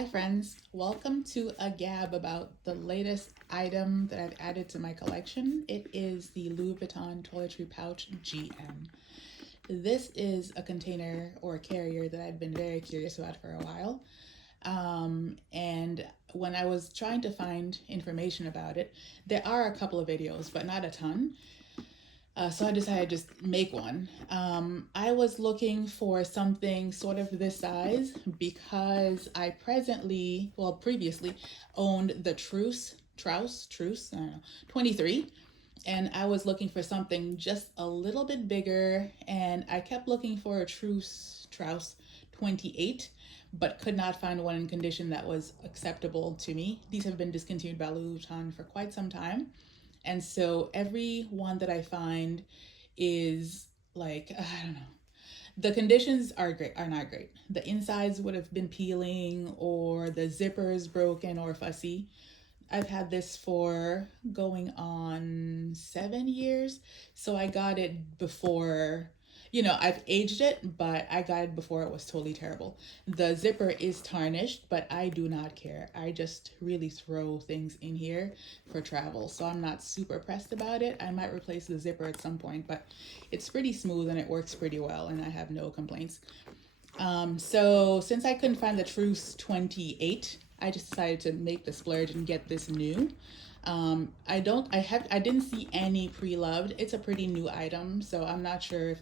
Hi friends, welcome to a gab about the latest item that I've added to my collection. It is the Louis Vuitton toiletry pouch GM. This is a container or a carrier that I've been very curious about for a while. And when I was trying to find information about it, there are a couple of videos, but not a ton. So I decided to just make one. I was looking for something sort of this size because I previously owned the Truce, I don't know, 23. And I was looking for something just a little bit bigger. And I kept looking for a Truce 28, but could not find one in condition that was acceptable to me. These have been discontinued by Louis Vuitton for quite some time. And so every one that I find is like, I don't know. The conditions are not great. The insides would have been peeling or the zipper is broken or fussy. I've had this for going on 7 years. So I got it before, I've aged it, but I got it before it was totally terrible. The zipper is tarnished, but I do not care. I just really throw things in here for travel. So I'm not super pressed about it. I might replace the zipper at some point, but it's pretty smooth and it works pretty well and I have no complaints. So since I couldn't find the Truce 28, I just decided to make the splurge and get this new. I didn't see any pre-loved. It's a pretty new item, so I'm not sure if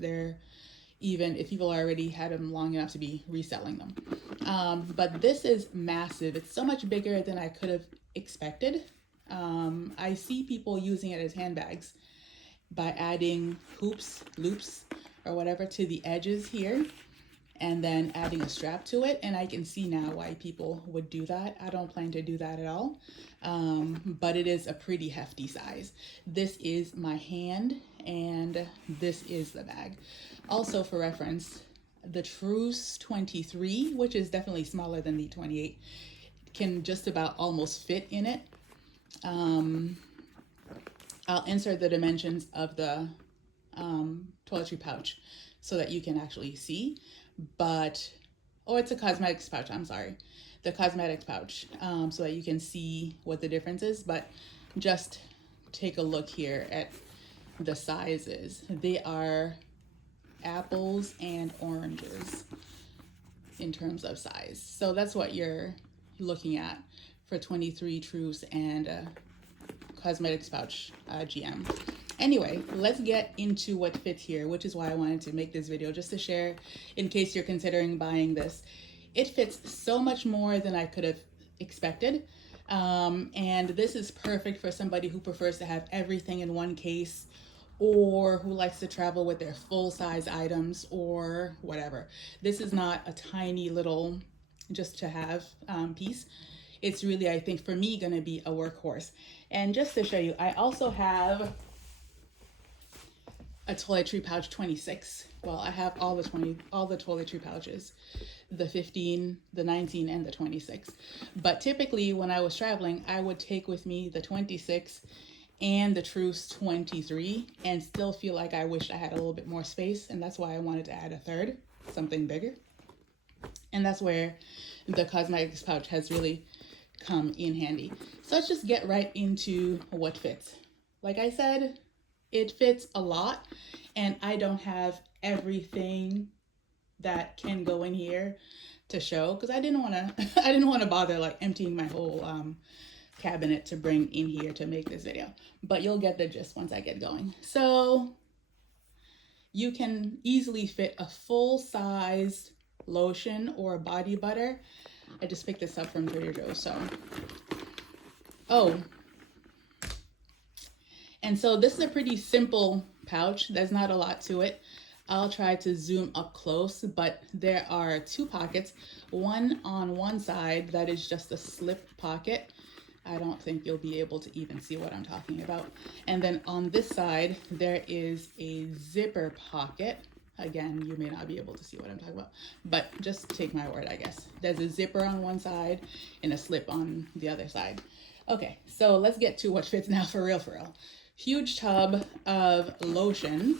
people already had them long enough to be reselling them. But this is massive. It's so much bigger than I could have expected. I see people using it as handbags by adding loops, or whatever to the edges here, and then adding a strap to it. And I can see now why people would do that. I don't plan to do that at all. But it is a pretty hefty size. This is my hand and this is the bag. Also for reference, the Truce 23, which is definitely smaller than the 28, can just about almost fit in it. I'll insert the dimensions of the toiletry pouch so that you can actually see. It's a cosmetics pouch, I'm sorry. The cosmetics pouch, so that you can see what the difference is. But just take a look here at the sizes. They are apples and oranges in terms of size. So that's what you're looking at for 23 Truce and cosmetics pouch GM. Anyway, let's get into what fits here, which is why I wanted to make this video, just to share in case you're considering buying this. It fits so much more than I could have expected. And this is perfect for somebody who prefers to have everything in one case, or who likes to travel with their full-size items or whatever. This is not a tiny little just to have piece. It's really, I think, for me, going to be a workhorse. And just to show you, I also have a toiletry pouch 26. Well, I have all the toiletry pouches, the 15, the 19, and the 26. But typically when I was traveling, I would take with me the 26 and the Truce 23 and still feel like I wished I had a little bit more space. And that's why I wanted to add a third, something bigger. And that's where the cosmetics pouch has really come in handy. So let's just get right into what fits. Like I said, it fits a lot, and I don't have everything that can go in here to show because I didn't want to bother like emptying my whole cabinet to bring in here to make this video. But you'll get the gist once I get going. So you can easily fit a full-size lotion or body butter. I just picked this up from Trader Joe's. And so this is a pretty simple pouch. There's not a lot to it. I'll try to zoom up close, but there are two pockets. One on one side that is just a slip pocket. I don't think you'll be able to even see what I'm talking about. And then on this side, there is a zipper pocket. Again, you may not be able to see what I'm talking about, but just take my word, I guess. There's a zipper on one side and a slip on the other side. Okay, so let's get to what fits now for real. Huge tub of lotion,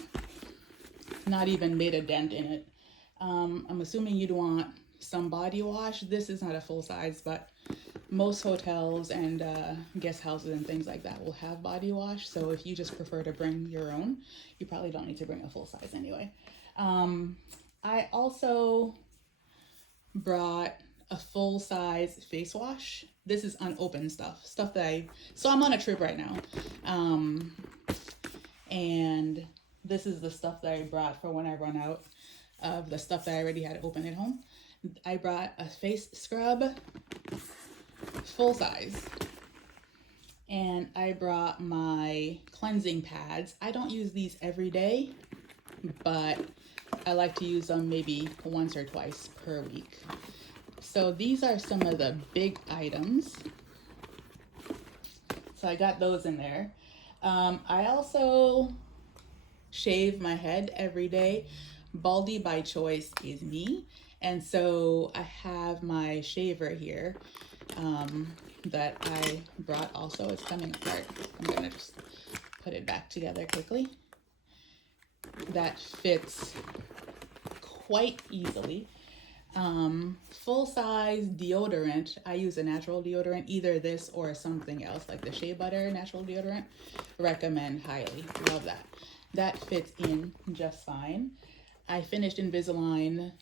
not even made a dent in it. I'm assuming you'd want some body wash. This is not a full size, but most hotels and guest houses and things like that will have body wash. So if you just prefer to bring your own, you probably don't need to bring a full size anyway. I also brought a full size face wash. This is unopened stuff so I'm on a trip right now. And this is the stuff that I brought for when I run out of the stuff that I already had open at home. I brought a face scrub, full size. And I brought my cleansing pads. I don't use these every day, but I like to use them maybe once or twice per week. So these are some of the big items. So I got those in there. I also shave my head every day. Baldy by choice is me. And so I have my shaver here that I brought also. It's coming apart. I'm gonna just put it back together quickly. That fits quite easily. Full size deodorant. I use a natural deodorant, either this or something else like the shea butter natural deodorant. Recommend highly. Love that. That fits in just fine. I finished Invisalign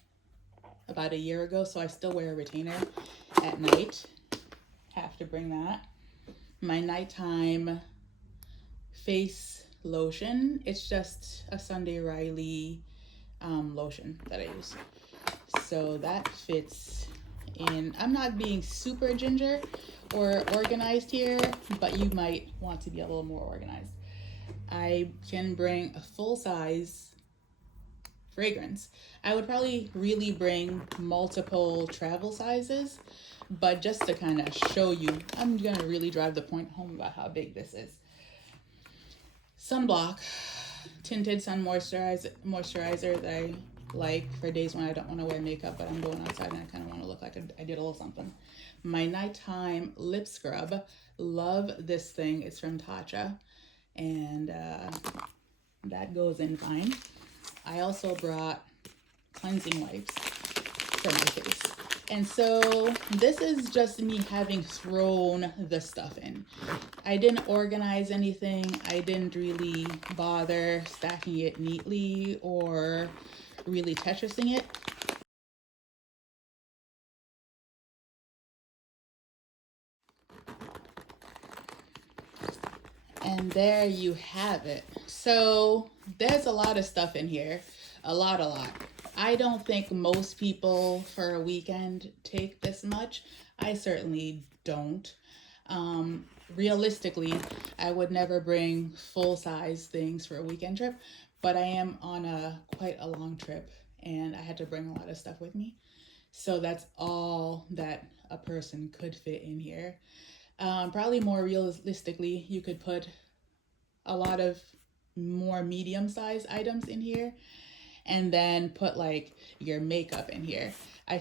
about a year ago, so I still wear a retainer at night. Have to bring that. My nighttime face lotion. It's just a Sunday Riley lotion that I use. So that fits in. I'm not being super ginger or organized here, but you might want to be a little more organized. I can bring a full size fragrance. I would probably really bring multiple travel sizes, but just to kind of show you, I'm going to really drive the point home about how big this is. Sunblock, tinted sun moisturizer that I like for days when I don't want to wear makeup, but I'm going outside and I kind of want to look like I did a little something. My nighttime lip scrub, love this thing. It's from Tatcha, and that goes in fine. I also brought cleansing wipes for my face. And so this is just me having thrown the stuff in. I didn't organize anything. I didn't really bother stacking it neatly or really Tetrising it. And there you have it. So there's a lot of stuff in here. A lot. I don't think most people for a weekend take this much. I certainly don't. Realistically, I would never bring full size things for a weekend trip, but I am on quite a long trip and I had to bring a lot of stuff with me. So that's all that a person could fit in here. Probably more realistically, you could put a lot of more medium sized items in here and then put like your makeup in here. I